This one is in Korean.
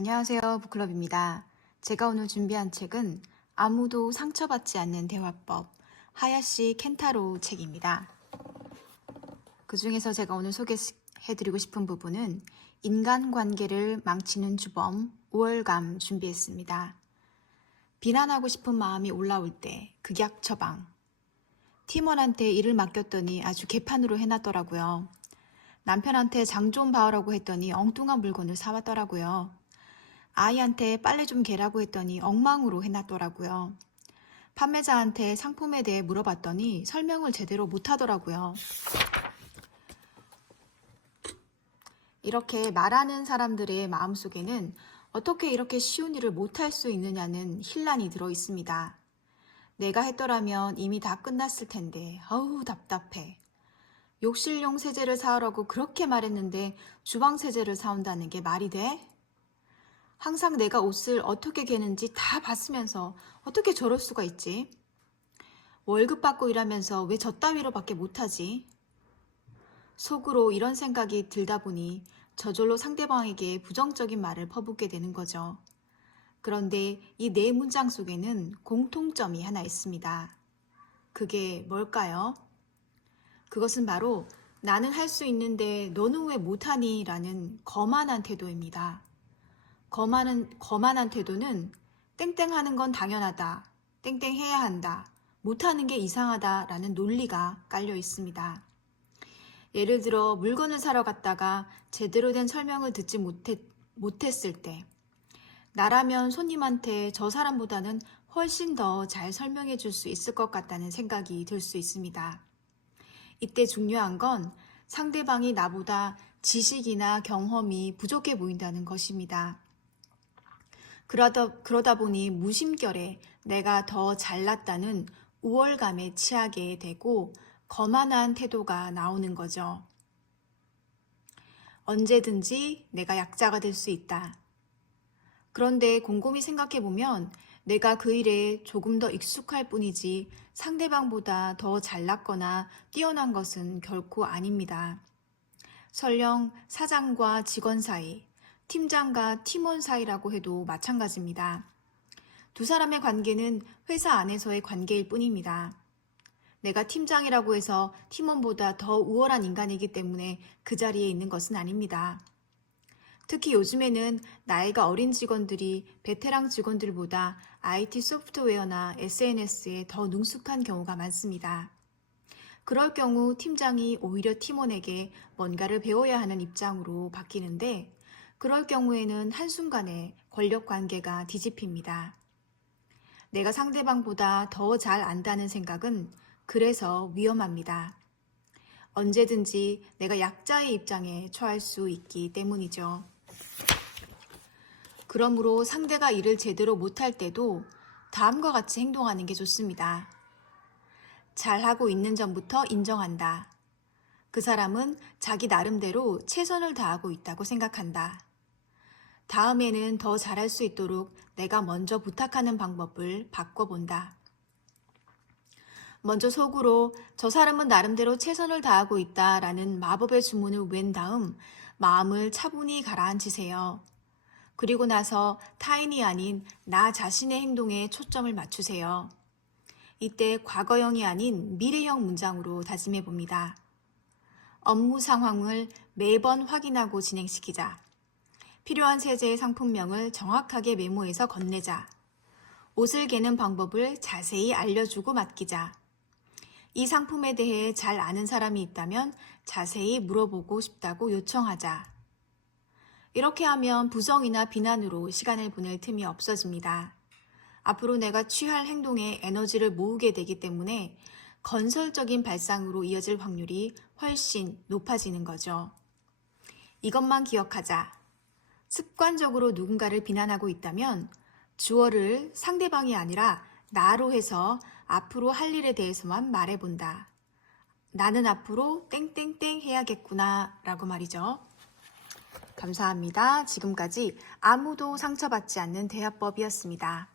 안녕하세요. 북클럽입니다. 제가 오늘 준비한 책은 아무도 상처받지 않는 대화법 하야시 켄타로 책입니다. 그 중에서 제가 오늘 소개해드리고 싶은 부분은 인간관계를 망치는 주범 우월감 준비했습니다. 비난하고 싶은 마음이 올라올 때 극약 처방. 팀원한테 일을 맡겼더니 아주 개판으로 해놨더라고요. 남편한테 장 좀 봐오라고 했더니 엉뚱한 물건을 사왔더라고요. 아이한테 빨래 좀 개라고 했더니 엉망으로 해놨더라고요. 판매자한테 상품에 대해 물어봤더니 설명을 제대로 못하더라고요. 이렇게 말하는 사람들의 마음속에는 어떻게 이렇게 쉬운 일을 못할 수 있느냐는 혼란이 들어 있습니다. 내가 했더라면 이미 다 끝났을 텐데 어우 답답해. 욕실용 세제를 사오라고 그렇게 말했는데 주방 세제를 사온다는 게 말이 돼? 항상 내가 옷을 어떻게 개는지 다 봤으면서 어떻게 저럴 수가 있지? 월급 받고 일하면서 왜 저 따위로밖에 못하지? 속으로 이런 생각이 들다 보니 저절로 상대방에게 부정적인 말을 퍼붓게 되는 거죠. 그런데 이 네 문장 속에는 공통점이 하나 있습니다. 그게 뭘까요? 그것은 바로 나는 할 수 있는데 너는 왜 못하니? 라는 거만한 태도입니다. 거만한 태도는 땡땡 하는 건 당연하다, 땡땡 해야 한다, 못하는 게 이상하다 라는 논리가 깔려 있습니다. 예를 들어 물건을 사러 갔다가 제대로 된 설명을 듣지 못했을 때 나라면 손님한테 저 사람보다는 훨씬 더 잘 설명해 줄 수 있을 것 같다는 생각이 들 수 있습니다. 이때 중요한 건 상대방이 나보다 지식이나 경험이 부족해 보인다는 것입니다. 그러다 보니 무심결에 내가 더 잘났다는 우월감에 취하게 되고 거만한 태도가 나오는 거죠. 언제든지 내가 약자가 될 수 있다. 그런데 곰곰이 생각해보면 내가 그 일에 조금 더 익숙할 뿐이지 상대방보다 더 잘났거나 뛰어난 것은 결코 아닙니다. 설령 사장과 직원 사이, 팀장과 팀원 사이라고 해도 마찬가지입니다. 두 사람의 관계는 회사 안에서의 관계일 뿐입니다. 내가 팀장이라고 해서 팀원보다 더 우월한 인간이기 때문에 그 자리에 있는 것은 아닙니다. 특히 요즘에는 나이가 어린 직원들이 베테랑 직원들보다 IT 소프트웨어나 SNS에 더 능숙한 경우가 많습니다. 그럴 경우 팀장이 오히려 팀원에게 뭔가를 배워야 하는 입장으로 바뀌는데 그럴 경우에는 한순간에 권력 관계가 뒤집힙니다. 내가 상대방보다 더 잘 안다는 생각은 그래서 위험합니다. 언제든지 내가 약자의 입장에 처할 수 있기 때문이죠. 그러므로 상대가 일을 제대로 못할 때도 다음과 같이 행동하는 게 좋습니다. 잘하고 있는 점부터 인정한다. 그 사람은 자기 나름대로 최선을 다하고 있다고 생각한다. 다음에는 더 잘할 수 있도록 내가 먼저 부탁하는 방법을 바꿔본다. 먼저 속으로 저 사람은 나름대로 최선을 다하고 있다라는 마법의 주문을 외운 다음 마음을 차분히 가라앉히세요. 그리고 나서 타인이 아닌 나 자신의 행동에 초점을 맞추세요. 이때 과거형이 아닌 미래형 문장으로 다짐해 봅니다. 업무 상황을 매번 확인하고 진행시키자. 필요한 세제의 상품명을 정확하게 메모해서 건네자. 옷을 개는 방법을 자세히 알려주고 맡기자. 이 상품에 대해 잘 아는 사람이 있다면 자세히 물어보고 싶다고 요청하자. 이렇게 하면 부정이나 비난으로 시간을 보낼 틈이 없어집니다. 앞으로 내가 취할 행동에 에너지를 모으게 되기 때문에 건설적인 발상으로 이어질 확률이 훨씬 높아지는 거죠. 이것만 기억하자. 습관적으로 누군가를 비난하고 있다면 주어를 상대방이 아니라 나로 해서 앞으로 할 일에 대해서만 말해본다. 나는 앞으로 땡땡땡 해야겠구나 라고 말이죠. 감사합니다. 지금까지 아무도 상처받지 않는 대화법이었습니다.